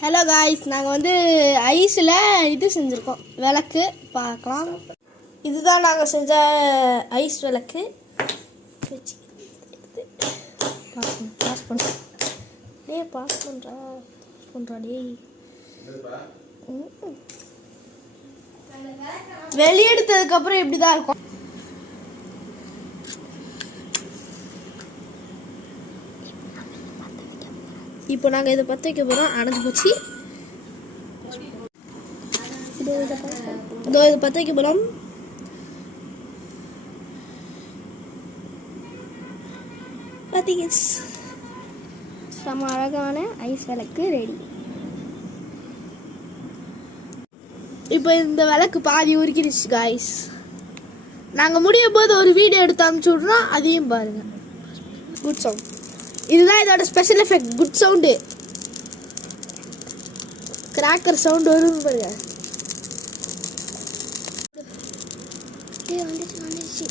Hello guys, நாங்கள் வந்து ஐஸில் இது செஞ்சுருக்கோம், விளக்கு பார்க்கலாம். இதுதான் நாங்கள் செஞ்ச ஐஸ் விளக்கு. பாஸ் பண்ணுறா வெளியெடுத்ததுக்கப்புறம் இப்படி தான் இருக்கும். இப்போ நாங்கள் இதை பற்ற வைக்க போகிறோம். அணைஞ்சு போச்சு. இதோ இதை பற்ற வைக்க போகிறோம். பார்த்தீங்க, செம்ம அழகான ஐஸ் விளக்கு ரெடி. இப்போ இந்த விளக்கு பாதி உருக்கிடுச்சு காய்ஸ். நாங்கள் முடியும் போது ஒரு வீடியோ எடுத்து அனுப்பிச்சி விட்றோம், அதையும் பாருங்கள். Good sound. இதுதான் இதோட special effect, good sound. Cracker sound வரும் பாருங்க. வந்துச்சு